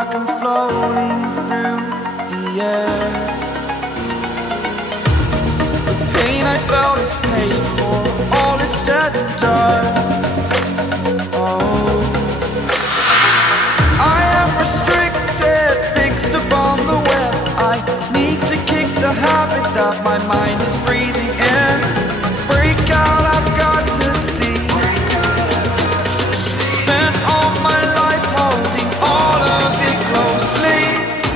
like I'm floating through the air. The pain I felt is paid for, all is said and done. Oh, I am restricted, fixed upon the web. I need to kick the habit that my mind is breathing in. Break out, I've got to see. Spent all my life holding all of it closely.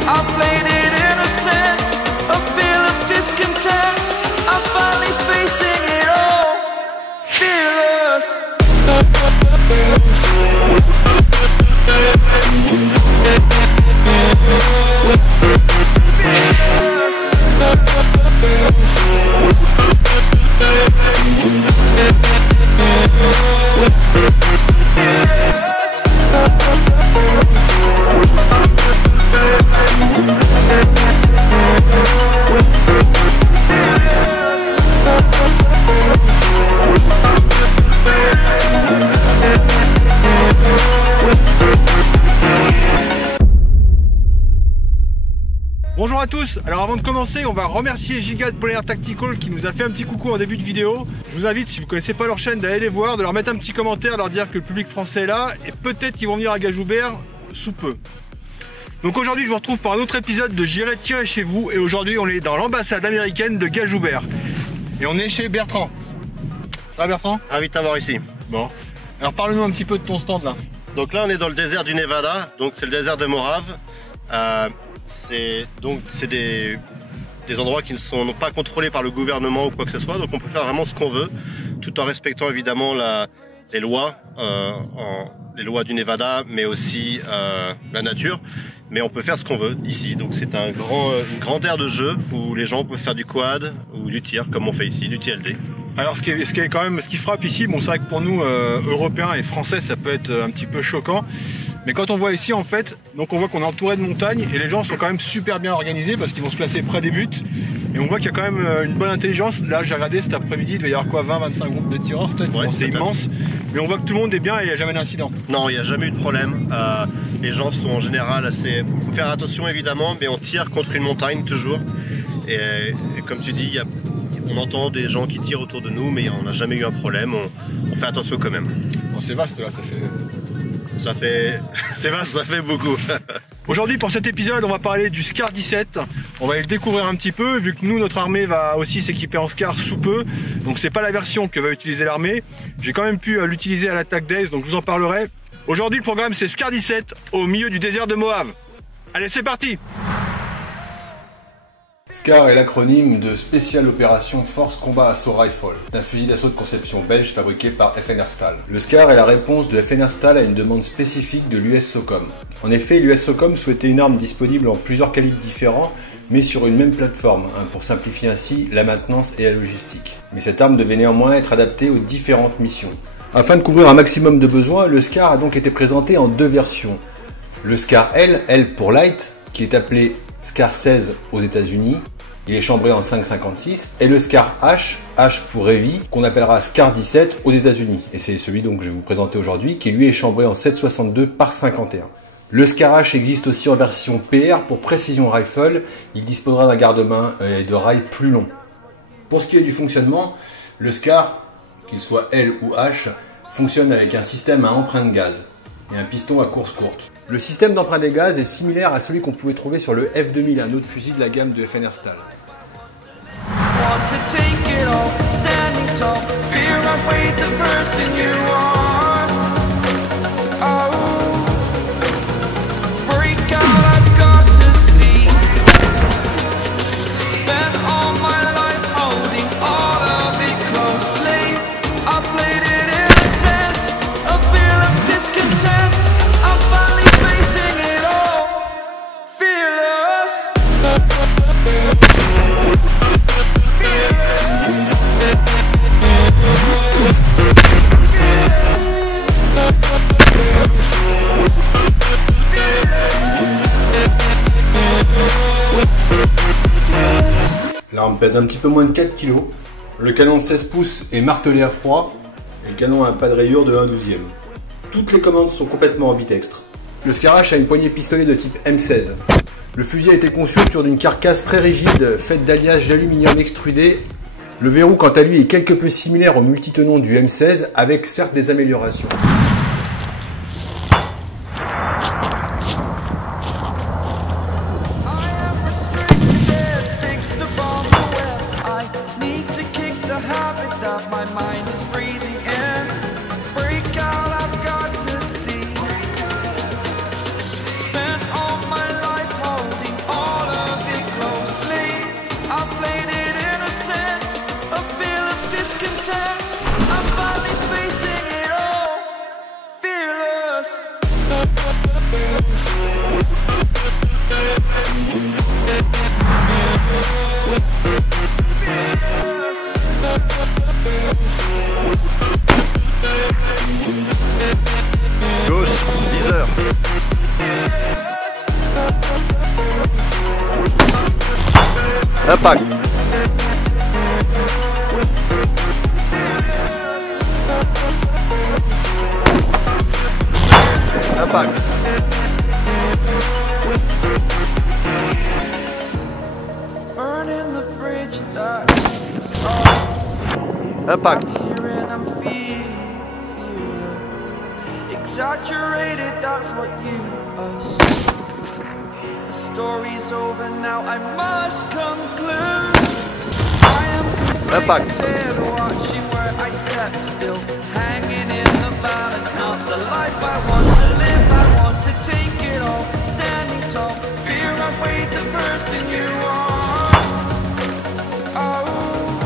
I played it innocent, a feel of discontent. I'm finally facing it all, fearless. Bonjour à tous, alors avant de commencer on va remercier Giga de Polar Tactical qui nous a fait un petit coucou en début de vidéo. Je vous invite, si vous ne connaissez pas leur chaîne, d'aller les voir, de leur mettre un petit commentaire, leur dire que le public français est là et peut-être qu'ils vont venir à Gajoubert sous peu. Donc aujourd'hui je vous retrouve pour un autre épisode de J'irai tirer chez vous et aujourd'hui on est dans l'ambassade américaine de Gajoubert. Et on est chez Bertrand. Ça va Bertrand? Ravi de t'avoir ici. Bon, alors parle-nous un petit peu de ton stand là. Donc là on est dans le désert du Nevada, donc c'est le désert de Morave. C'est des endroits qui ne sont pas contrôlés par le gouvernement ou quoi que ce soit, donc on peut faire vraiment ce qu'on veut, tout en respectant évidemment les lois du Nevada, mais aussi la nature. Mais on peut faire ce qu'on veut ici, donc c'est une grande aire de jeu où les gens peuvent faire du quad ou du tir, comme on fait ici, du TLD. Alors ce qui frappe ici, bon c'est vrai que pour nous Européens et Français ça peut être un petit peu choquant. Mais quand on voit ici en fait, donc on voit qu'on est entouré de montagnes et les gens sont quand même super bien organisés parce qu'ils vont se placer près des buts. Et on voit qu'il y a quand même une bonne intelligence. Là j'ai regardé cet après-midi, il devait y avoir quoi, 20-25 groupes de tireurs peut-être, ouais, c'est immense. Mais on voit que tout le monde est bien et il n'y a jamais d'incident. Non, il n'y a jamais eu de problème. Les gens sont en général assez... Il faut faire attention évidemment, mais on tire contre une montagne toujours. Et comme tu dis, on entend des gens qui tirent autour de nous, mais on n'a jamais eu un problème. On fait attention quand même. Bon, c'est vaste là, c'est vaste, ça fait beaucoup. Aujourd'hui pour cet épisode on va parler du SCAR 17. On va le découvrir un petit peu vu que nous notre armée va aussi s'équiper en SCAR sous peu. Donc c'est pas la version que va utiliser l'armée. J'ai quand même pu l'utiliser à l'Attack Days, donc je vous en parlerai. Aujourd'hui le programme c'est SCAR 17 au milieu du désert de Moab. Allez c'est parti. SCAR est l'acronyme de Special Operation Force Combat Assaut Rifle, un fusil d'assaut de conception belge fabriqué par FNR Stahl. Le SCAR est la réponse de FNR Stahl à une demande spécifique de l'US SOCOM. En effet, l'US SOCOM souhaitait une arme disponible en plusieurs calibres différents, mais sur une même plateforme, pour simplifier ainsi la maintenance et la logistique. Mais cette arme devait néanmoins être adaptée aux différentes missions. Afin de couvrir un maximum de besoins, le SCAR a donc été présenté en deux versions. Le SCAR L pour Light, qui est appelé SCAR 16 aux États-Unis, il est chambré en 5,56, et le SCAR H pour Heavy, qu'on appellera SCAR 17 aux États-Unis. Et c'est celui donc que je vais vous présenter aujourd'hui, qui lui est chambré en 7,62 par 51. Le SCAR H existe aussi en version PR pour Precision Rifle, il disposera d'un garde-main et de rails plus longs. Pour ce qui est du fonctionnement, le SCAR, qu'il soit L ou H, fonctionne avec un système à empreinte gaz et un piston à course courte. Le système d'emprunt des gaz est similaire à celui qu'on pouvait trouver sur le F2000, un autre fusil de la gamme de FNR Stahl. L'arme pèse un petit peu moins de 4 kg. Le canon de 16 pouces est martelé à froid et le canon a un pas de rayure de 1/12e. Toutes les commandes sont complètement ambidextres. Le Scarache a une poignée pistolet de type M16. Le fusil a été conçu autour d'une carcasse très rigide faite d'alliage d'aluminium extrudé. Le verrou quant à lui est quelque peu similaire au multitenon du M16 avec certes des améliorations. Gauche, 10 heures. Impact. Impact. Impact. Exaggerated, that's what you assume. The story's over now, I must conclude. I am conflicted, watching where I step still, hanging in the balance, not the life I want to live. I want to take it all, standing tall, fear I weighed the person you are. Oh,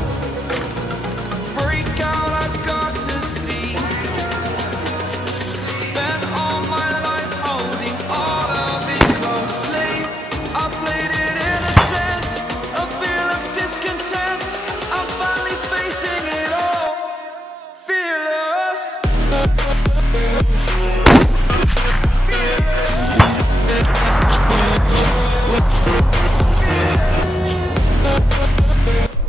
break out, I've got to see. Spent all my life holding all of it closely. I played it innocent, a feel of discontent. I'm finally facing it all, fearless.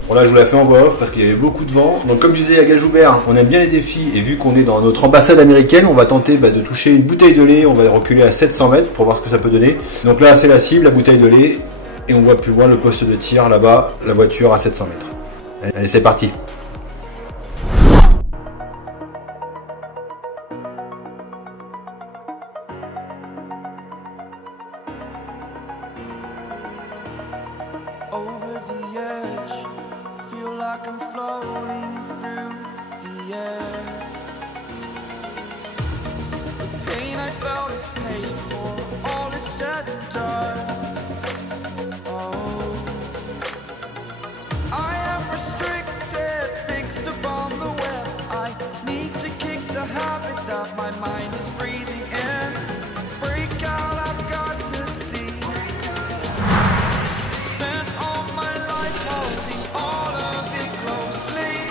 Bon là je vous la fais en voix off parce qu'il y avait beaucoup de vent. Donc comme je disais à Gajoubert, on aime bien les défis et vu qu'on est dans notre ambassade américaine, on va tenter de toucher une bouteille de lait. On va reculer à 700 mètres pour voir ce que ça peut donner. Donc là c'est la cible, la bouteille de lait. Et on voit plus loin le poste de tir là-bas, la voiture à 700 mètres. Allez c'est parti. Over the edge, feel like I'm floating through the air. The pain I felt is paid for, all is said and done. Oh, I am restricted, fixed upon the web. I need to kick the habit that my mind is breathing in. Break out, I've got to see. Spent all my life holding all of it closely.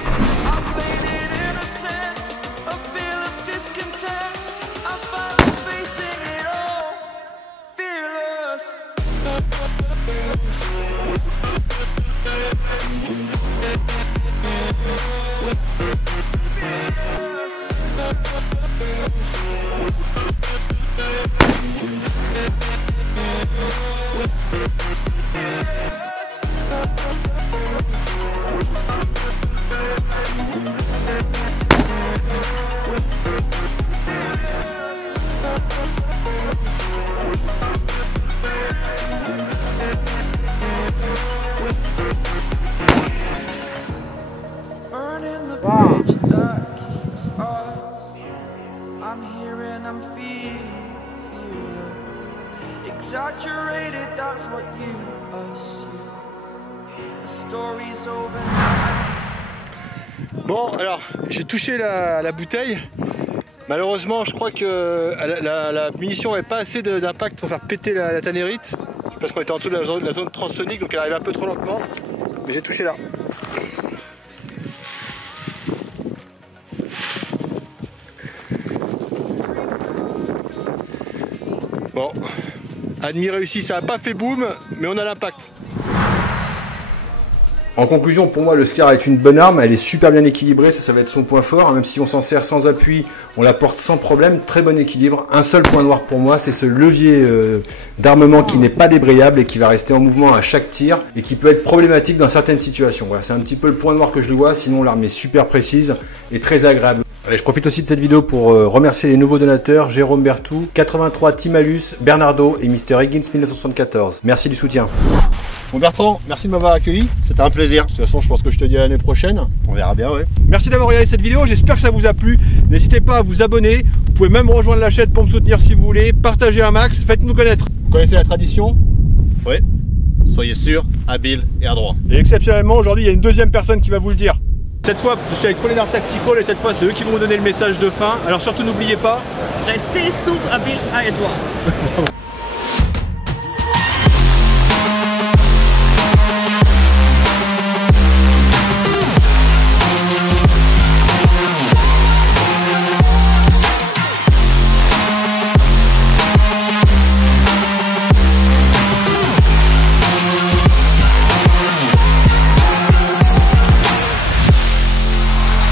I played it innocent, a feel of discontent. I'm finally facing it all, fearless. Burning the bridge that keeps us. I'm here and I'm feeling fearless. Exaggerated, that's what you assume. The story's over now. Bon alors j'ai touché la bouteille. Malheureusement je crois que la munition n'avait pas assez d'impact pour faire péter la tannérite. Parce qu'on était en dessous de la zone transsonique donc elle arrivait un peu trop lentement. Mais j'ai touché là. Bon, à demi réussi, ça n'a pas fait boum, mais on a l'impact. En conclusion, pour moi, le Scar est une bonne arme, elle est super bien équilibrée, ça va être son point fort, même si on s'en sert sans appui, on la porte sans problème, très bon équilibre. Un seul point noir pour moi, c'est ce levier d'armement qui n'est pas débrayable et qui va rester en mouvement à chaque tir et qui peut être problématique dans certaines situations. Voilà, c'est un petit peu le point noir que je le vois, sinon l'arme est super précise et très agréable. Allez, je profite aussi de cette vidéo pour remercier les nouveaux donateurs, Jérôme Bertou, 83 Timalus, Bernardo et Mister Higgins 1974. Merci du soutien. Bon Bertrand, merci de m'avoir accueilli. C'était un plaisir. De toute façon, je pense que je te dis à l'année prochaine. On verra bien, ouais. Merci d'avoir regardé cette vidéo, j'espère que ça vous a plu. N'hésitez pas à vous abonner. Vous pouvez même rejoindre la chaîne pour me soutenir si vous voulez. Partagez un max, faites-nous connaître. Vous connaissez la tradition? Oui. Soyez sûr, habile et adroit. Et exceptionnellement, aujourd'hui, il y a une deuxième personne qui va vous le dire. Cette fois, je suis avec Polenar Tactical et cette fois, c'est eux qui vont vous donner le message de fin. Alors surtout, n'oubliez pas... Restez souple, habile et adroit.